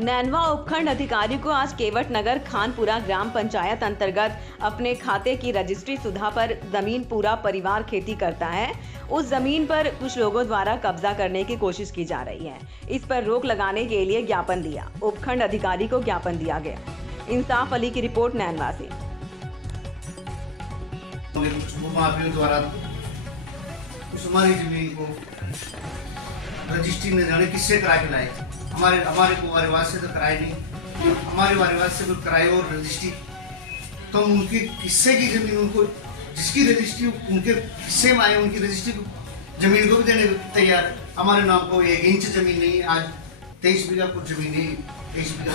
नैनवा उपखंड अधिकारी को आज केवट नगर खानपुरा ग्राम पंचायत अंतर्गत अपने खाते की रजिस्ट्री सुधा पर जमीन पूरा परिवार खेती करता है, उस जमीन पर कुछ लोगों द्वारा कब्जा करने की कोशिश की जा रही है। इस पर रोक लगाने के लिए ज्ञापन दिया। उपखंड अधिकारी को ज्ञापन दिया गया। इंसाफ अली की रिपोर्ट नैनवा से। हमारी जमीन को रजिस्ट्री में जाने किससे करा के लाए, हमारे को वारिवाद से तो कराए नहीं, हमारे वारिवाद से तो कराए और रजिस्ट्री तो उनकी किस्से की जमीन, उनको जिसकी रजिस्ट्री उनके किस्से में आए उनकी रजिस्ट्री जमीन को भी देने तैयार। हमारे नाम को 1 इंच जमीन नहीं, आज 23 बीघा कुछ जमीन नहीं, 23 बीघा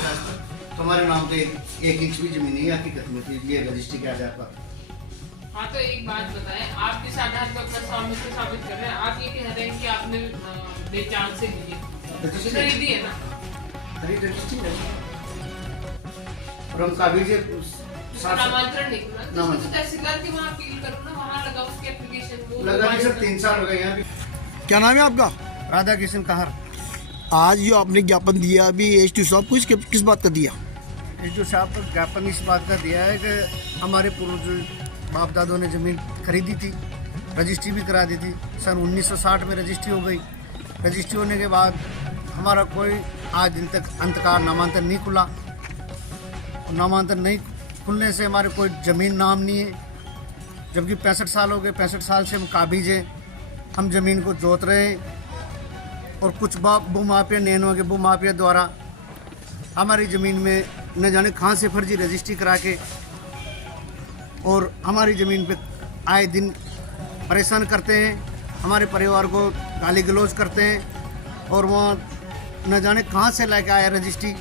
तो हमारे नाम पे 1 इंच भी जमीन नहीं हकीकत में, ये रजिस्ट्री के आधार पर। हाँ, तो एक बात बताएं, आप किस आधार पर अपना स्वामित्व साबित कर रहे हैं? आप ये कह रहे हैं कि आपने बेचान से खरीदी है ना? खरीद रजिस्ट्री है और हम काबिज नामांतरण निकला तो तहसीलदार के वहाँ अपील करो ना, वहाँ लगा उसकी एप्लीकेशन वो लगा नहीं सर, 3 साल हो गए यहाँ भी। क्या नाम है आपका? राधा किशन कहर। आज जो आपने ज्ञापन दिया अभी एसडीओ साहब को, किस बात का दिया? एसडीओ साहब को ज्ञापन इस बात का दिया है कि हमारे पूर्व बाप दादों ने जमीन खरीदी थी, रजिस्ट्री भी करा दी थी। सन 1960 में रजिस्ट्री हो गई। रजिस्ट्री होने के बाद हमारा कोई आज दिन तक अंतकार नामांतरण नहीं खुला। नामांतरण नहीं खुलने से हमारे कोई ज़मीन नाम नहीं है, जबकि 65 साल हो गए। 65 साल से हम काबिज हैं, हम ज़मीन को जोत रहे हैं और कुछ भूमाफिया नैनवा के भूमाफिया द्वारा हमारी ज़मीन में न जाने कहाँ से फर्जी रजिस्ट्री करा के और हमारी ज़मीन पे आए दिन परेशान करते हैं, हमारे परिवार को गाली गलौज करते हैं और वहाँ न जाने कहाँ से लेके आए रजिस्ट्री।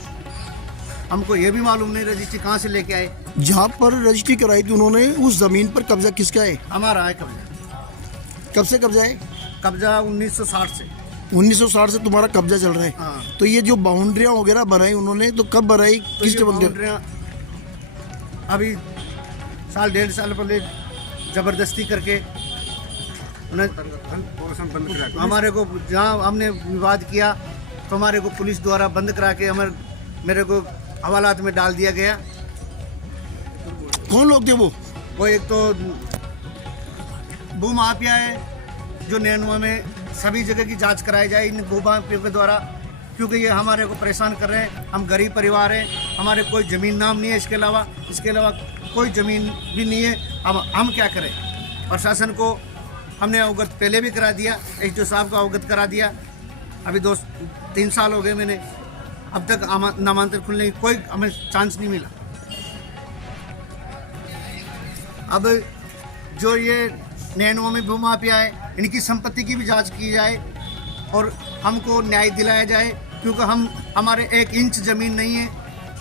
हमको ये भी मालूम नहीं रजिस्ट्री कहाँ से लेके आए। जहाँ पर रजिस्ट्री कराई थी उन्होंने, उस जमीन पर कब्जा किसका है? हमारा है कब्जा। कब से कब्जा है? कब्जा 1960 से। 1960 से तुम्हारा कब्जा चल रहा है? हाँ। तो ये जो बाउंड्रियाँ वगैरह बनाई उन्होंने, तो कब बनाई, किस बाउंड्रियाँ? अभी साल 1.5 साल पहले जबरदस्ती करके उन्हें हमारे को, जहाँ हमने विवाद किया तो हमारे को पुलिस द्वारा बंद करा के मेरे को हवालात में डाल दिया गया। कौन लोग थे वो? वो एक तो भूमाफिया है जो नैनवा में सभी जगह की जांच कराई जाए इन भूमाफिया के द्वारा, क्योंकि ये हमारे को परेशान कर रहे हैं। हम गरीब परिवार हैं, हमारे कोई ज़मीन नाम नहीं है, इसके अलावा कोई ज़मीन भी नहीं है। अब हम क्या करें? प्रशासन को हमने अवगत पहले भी करा दिया, एसडीओ साहब को अवगत करा दिया। अभी 2-3 साल हो गए मैंने, अब तक नामांतरण खुलने की कोई हमें चांस नहीं मिला। अब जो ये नैनवा में भूमाफिया है, इनकी संपत्ति की भी जांच की जाए और हमको न्याय दिलाया जाए, क्योंकि हमारे 1 इंच ज़मीन नहीं है।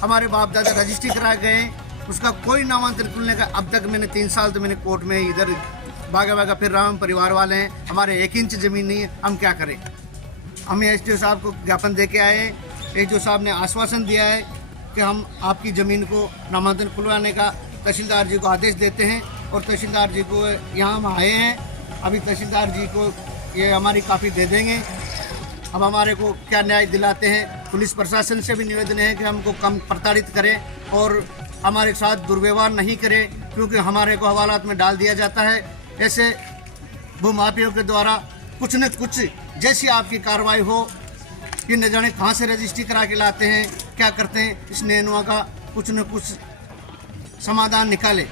हमारे बाप दादा रजिस्ट्री करा गए हैं, उसका कोई नामांतरण खुलने का अब तक मैंने 3 साल तो मैंने कोर्ट में इधर भागा फिर रहा हूं। परिवार वाले हैं, हमारे 1 इंच ज़मीन नहीं है, हम क्या करें? हम एसडीओ साहब को ज्ञापन दे के आए हैं। एसडीओ साहब ने आश्वासन दिया है कि हम आपकी ज़मीन को नामांतरण खुलवाने का तहसीलदार जी को आदेश देते हैं और तहसीलदार जी को यहाँ हम आए हैं। अभी तहसीलदार जी को ये हमारी कापी दे देंगे। अब हमारे को क्या न्याय दिलाते हैं। पुलिस प्रशासन से भी निवेदन है कि हमको कम प्रताड़ित करें और हमारे साथ दुर्व्यवहार नहीं करें, क्योंकि हमारे को हवालात में डाल दिया जाता है। ऐसे भूमाफियों के द्वारा कुछ न कुछ जैसी आपकी कार्रवाई हो, कि न जाने कहाँ से रजिस्ट्री करा के लाते हैं, क्या करते हैं, इस नैनवा का कुछ न कुछ समाधान निकाले।